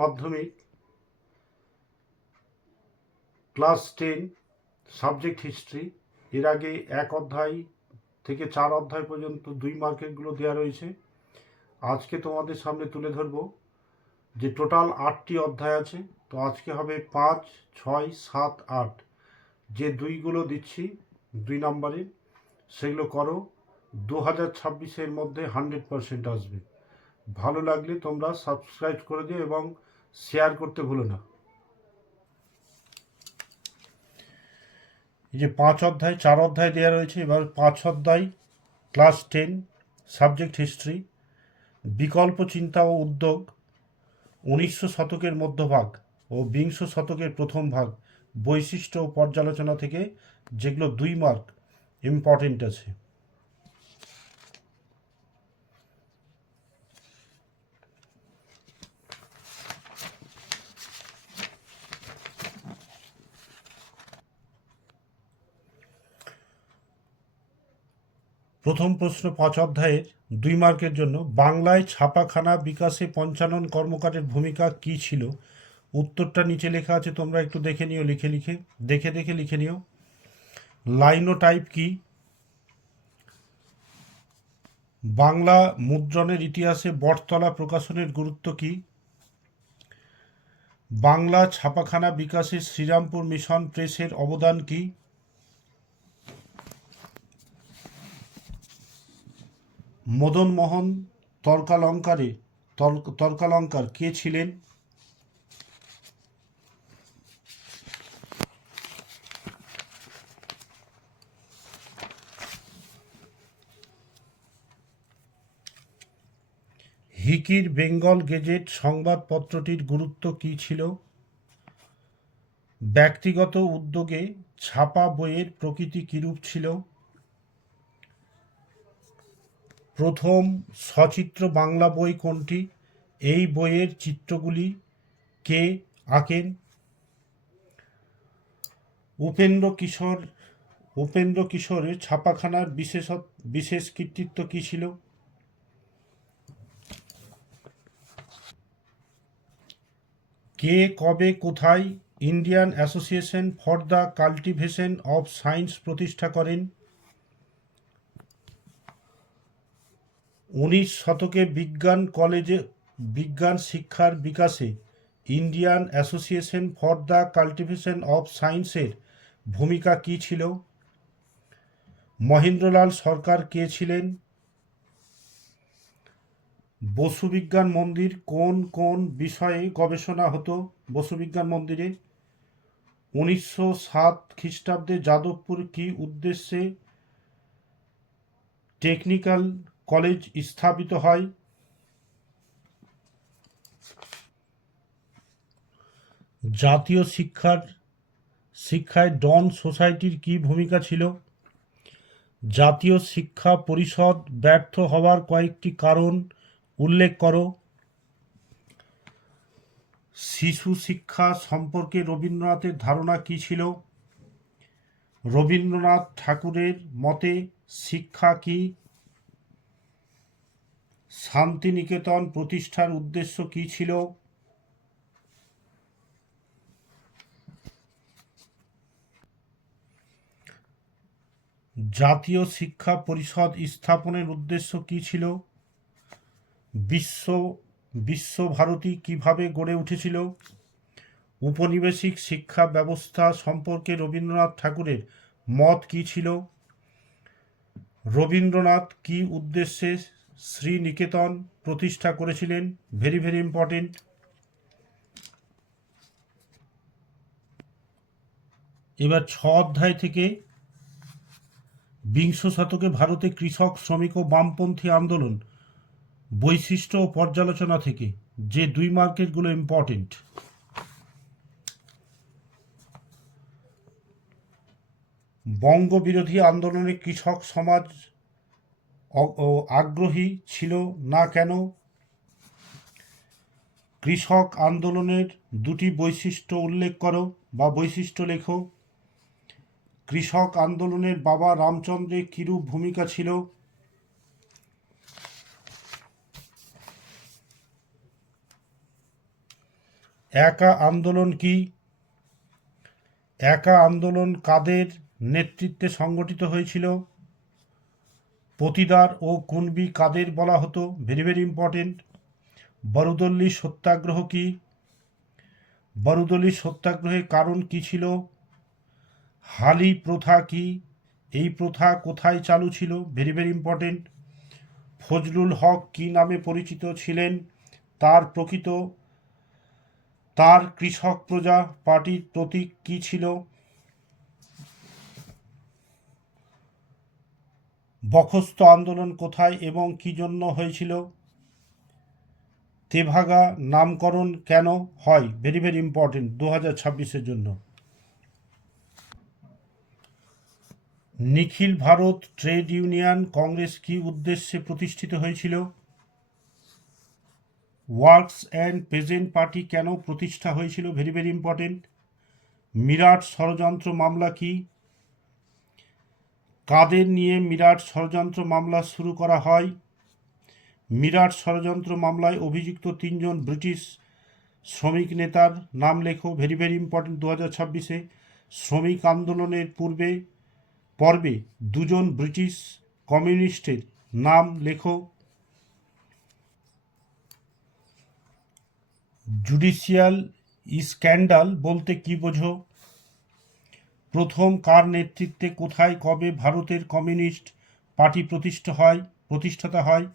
মাধ্যমিক class 10 subject history. এর আগে 1 অধ্যায় থেকে 4 অধ্যায় পর্যন্ত 2 মার্কেরগুলো দেওয়া রয়েছে। আজকে তোমাদের সামনে তুলে ধরব যে টোটাল 8টি অধ্যায় আছে। তো আজকে হবে 5, 6, 7, 8। যে 2গুলো দিচ্ছি 2 নম্বরে, সেগুলো করো। 2026-এর মধ্যে 100% আসবে। ভালো লাগলে তোমরা সাবস্ক্রাইব করে দিও এবং শেয়ার করতে ভুলো না। এই যে 5 অধ্যায় 4 অধ্যায় দেওয়া রয়েছে। এবার 5 অধ্যায় ক্লাস 10 সাবজেক্ট হিস্ট্রি, বিকল্প চিন্তা ও উদ্যোগ, 19 শতকের মধ্যভাগ ও 20 শতকের প্রথম ভাগ, বৈশিষ্ট্য ও পর্যালোচনা থেকে যেগুলো 2 মার্ক ইম্পর্টেন্ট আছে। প্রথম প্রশ্ন 5 অধ্যায়ের 2 মার্কের জন্য, বাংলায় ছাপাখানা বিকাশে পঞ্চানন কর্মকারের ভূমিকা কী ছিল? উত্তরটা নিচে লেখা আছে, তোমরা একটু দেখে নিও, দেখে লিখে নিও। লাইনোটাইপ কি? বাংলা মুদ্রণের ইতিহাসে বটতলা প্রকাশনের গুরুত্ব কি? বাংলা ছাপাখানা বিকাশে শ্রীরামপুর মিশন প্রেসের অবদান কি? মদন মোহন তর্কালঙ্কার কে ছিলেন? হিকির বেঙ্গল গেজেট সংবাদপত্রটির গুরুত্ব কী ছিল? ব্যক্তিগত উদ্যোগে ছাপা বইয়ের প্রকৃতি কিরূপ ছিল? প্রথম সচিত্র বাংলা বই কোনটি? এই বইয়ের চিত্রগুলি কে আঁকেন? উপেন্দ্র কিশোরের ছাপাখানার বিশেষ কৃতিত্ব কী ছিল? কে কবে কোথায় Indian association for the cultivation of science প্রতিষ্ঠা করেন? 19 শতকে বিজ্ঞান শিক্ষার বিকাশে Indian association for the cultivation of সায়েন্সের ভূমিকা কী ছিল? মহেন্দ্রলাল সরকার কে ছিলেন? বসু বিজ্ঞান মন্দির কোন কোন বিষয়ে গবেষণা হতো বসু বিজ্ঞান মন্দিরে? 1907 খ্রিস্টাব্দে যাদবপুর কি উদ্দেশ্যে টেকনিক্যাল কলেজ স্থাপিত হয়? জাতীয় শিক্ষায় ডন সোসাইটির কি ভূমিকা ছিল? জাতীয় শিক্ষা পরিষদ ব্যর্থ হওয়ার কয়েকটি কারণ উল্লেখ করো। শিশু শিক্ষা সম্পর্কে রবীন্দ্রনাথের ধারণা কী ছিল? রবীন্দ্রনাথ ঠাকুরের মতে শিক্ষা কি? শান্তিনিকেতন প্রতিষ্ঠার উদ্দেশ্য কী ছিল? জাতীয় শিক্ষা পরিষদ স্থাপনের উদ্দেশ্য কী ছিল? বিশ্বভারতী কিভাবে গড়ে উঠেছিল? উপনিবেশিক শিক্ষা ব্যবস্থা সম্পর্কে রবীন্দ্রনাথ ঠাকুরের মত কী ছিল? রবীন্দ্রনাথ কি উদ্দেশ্যে শ্রীনিকেতন প্রতিষ্ঠা করেছিলেন? Very very important. এবার 6 অধ্যায় থেকে 20 শতকে ভারতে কৃষক শ্রমিক ও বামপন্থী আন্দোলন, বৈশিষ্ট্য ও পর্যালোচনা থেকে যে 2 মার্কেরগুলো ইম্পর্টেন্ট। বঙ্গবিরোধী আন্দোলনে কৃষক সমাজ আগ্রহী ছিল না কেন? কৃষক আন্দোলনের 2টি বৈশিষ্ট্য উল্লেখ করো বা বৈশিষ্ট্য লেখো। কৃষক আন্দোলনের বাবা রামচন্দ্রের কিরূপ ভূমিকা ছিল? একা আন্দোলন কি? একা আন্দোলন কাদের নেতৃত্বে সংগঠিত হয়েছিল? পতিদার ও কুণবি কাদের বলা হতো? Very very important. Bardoli Satyagraha কি? বরদল্লি সত্যাগ্রহের কারণ কি ছিল? হালি প্রথা কি? এই প্রথা কোথায় চালু ছিল? Very very important. Fazlul Haq কি নামে পরিচিত ছিলেন? তার কৃষক প্রজা পার্টির প্রতীক কি ছিল? বখস্ত আন্দোলন কোথায় এবং কি জন্য হয়েছিল? তেভাগা নামকরণ কেন হয়? ভেরি ভেরি ইম্পর্টেন্ট 2026-এর জন্য। নিখিল ভারত ট্রেড ইউনিয়ন কংগ্রেস কি উদ্দেশ্যে প্রতিষ্ঠিত হয়েছিল? ওয়ার্কস অ্যান্ড পেজেন্ট পার্টি কেন প্রতিষ্ঠা হয়েছিল? Very very important. মিরাট ষড়যন্ত্র মামলা কি? কাদের নিয়ে মিরাট ষড়যন্ত্র মামলা শুরু করা হয়? মিরাট ষড়যন্ত্র মামলায় অভিযুক্ত 3 জন ব্রিটিশ শ্রমিক নেতার নাম লেখো। ভেরি ভেরি ইম্পর্টেন্ট 2026-এ। শ্রমিক আন্দোলনের পর্বে 2 জন ব্রিটিশ কমিউনিস্টের নাম লেখো। জুডিশিয়াল স্ক্যান্ডাল বলতে কি বোঝো? প্রথম কার নেতৃত্বে কোথায় কবে ভারতের কমিউনিস্ট পার্টি প্রতিষ্ঠাতা হয়?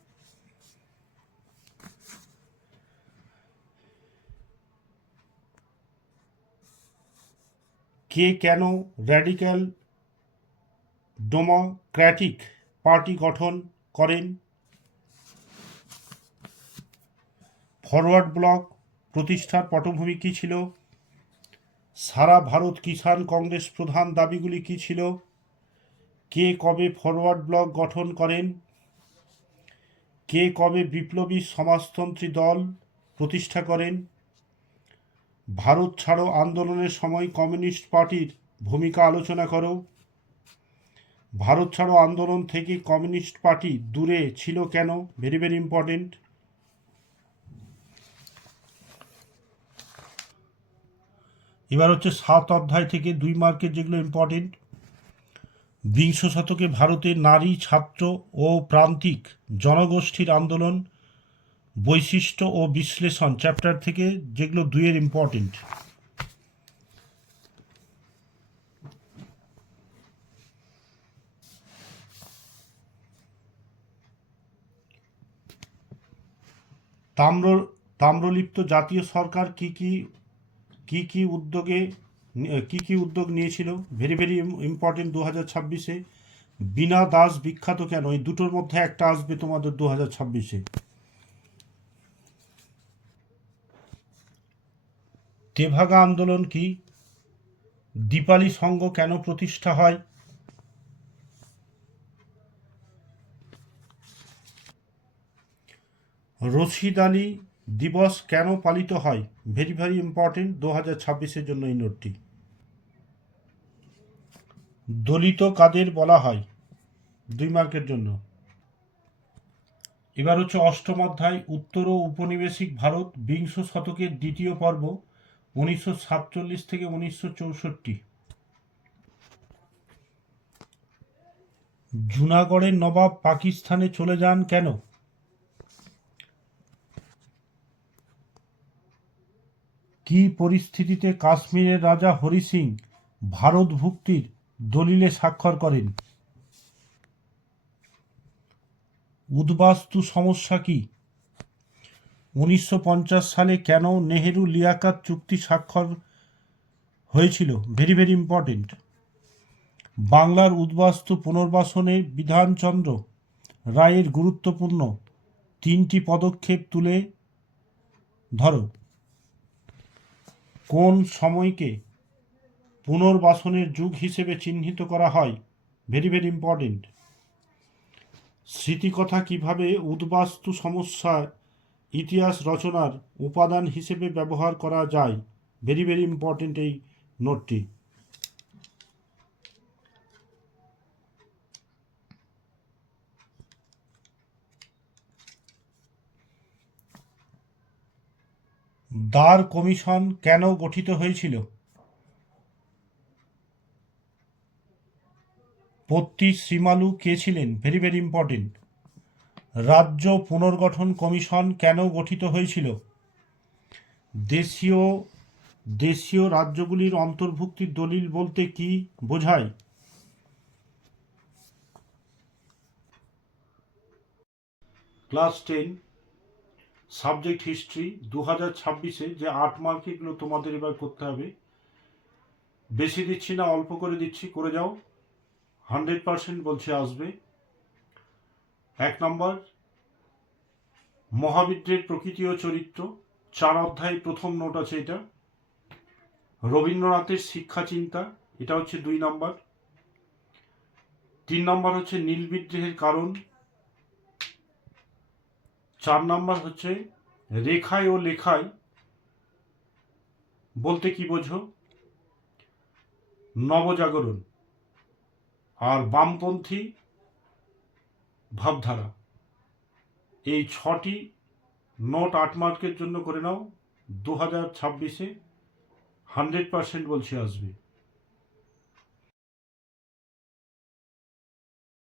কে কেন র্যাডিক্যাল ডেমোক্র্যাটিক পার্টি গঠন করেন? ফরওয়ার্ড ব্লক প্রতিষ্ঠার পটভূমি কী ছিল? সারা ভারত কিষাণ কংগ্রেস প্রধান দাবিগুলি কী ছিল? কে কবে ফরওয়ার্ড ব্লক গঠন করেন? কে কবে বিপ্লবী সমাজতন্ত্রী দল প্রতিষ্ঠা করেন? ভারত ছাড়ো আন্দোলনের সময় কমিউনিস্ট পার্টির ভূমিকা আলোচনা করো। ভারত ছাড়ো আন্দোলন থেকে কমিউনিস্ট পার্টি দূরে ছিল কেন? Very very important. এবার হচ্ছে 7 অধ্যায় থেকে 2 মার্কের যেগুলো ইম্পর্টেন্ট। বিংশ শতকে ভারতের নারী, ছাত্র ও প্রান্তিক জনগোষ্ঠীর আন্দোলন, বৈশিষ্ট্য ও বিশ্লেষণ চ্যাপ্টার থেকে যেগুলো 2-এর ইম্পর্টেন্ট। তাম্রলিপ্ত জাতীয় সরকার কি উদ্যোগ নিয়েছিল? ভেরি ভেরি ইম্পর্টেন্ট 2026-এ। বীণা দাস বিখ্যাত কেন? এই দুটোর মধ্যে একটা আসবে তোমাদের 2026-এ। তেভাগা আন্দোলন কি? দীপালি সংঘ কেন প্রতিষ্ঠা হয়? রশিদ আলী দিবস কেন পালিত হয়? ভেরি ভেরি ইম্পর্টেন্ট 2026-এর জন্য এই নোটটি। দলিত কাদের বলা হয়? 2 মার্কের জন্য। এবার হচ্ছে 8ম অধ্যায়, উত্তর ও উপনিবেশিক ভারত, বিংশ শতকের দ্বিতীয় পর্ব, 1947 থেকে 1964। জুনাগড়ের নবাব পাকিস্তানে চলে যান কেন? কি পরিস্থিতিতে কাশ্মীরের রাজা হরি সিং ভারত ভুক্তির দলিলে স্বাক্ষর করেন? উদ্বাস্তু সমস্যা কি? 1950 সালে কেন নেহেরু লিয়াকাত চুক্তি স্বাক্ষর হয়েছিল? Very very important. বাংলার উদ্বাস্তু পুনর্বাসনে বিধানচন্দ্র রায়ের গুরুত্বপূর্ণ 3টি পদক্ষেপ তুলে ধরো। কোন সময়কে পুনর্বাসনের যুগ হিসেবে চিহ্নিত করা হয়? Very very important. স্মৃতিকথা কিভাবে উদ্বাস্তু সমস্যার ইতিহাস রচনার উপাদান হিসেবে ব্যবহার করা যায়? ভেরি ভেরি ইম্পর্টেন্ট এই নোটটি। দার কমিশন কেন গঠিত হয়েছিল? পত্তি শ্রীমালু কে ছিলেন? Very very important. রাজ্য পুনর্গঠন কমিশন কেন গঠিত হয়েছিল? দেশীয় রাজ্যগুলির অন্তর্ভুক্তির দলিল বলতে কি বোঝায়? ক্লাস 10 সাবজেক্ট হিস্ট্রি 2026-এ যে 8 মার্কেরগুলো তোমাদের এবার করতে হবে। বেশি দিচ্ছি না, অল্প করে দিচ্ছি, করে যাও। 100% বলছে আসবে। 1 নম্বর, মহাবিদ্রের প্রকৃতি ও চরিত্র, 4 অধ্যায়, প্রথম নোট আছে এটা। রবীন্দ্রনাথের শিক্ষা চিন্তা, এটা হচ্ছে 2 নম্বর। 3 নম্বর হচ্ছে নীল বিদ্রোহের কারণ। 4 নম্বর হচ্ছে রেখায় ও লেখায় বলতে কি বোঝো? নবজাগরণ আর বামপন্থী ভাবধারা। এই 6টি নোট 8 মার্কের জন্য করে নাও। 2026-এ 100% বলছে আসবে।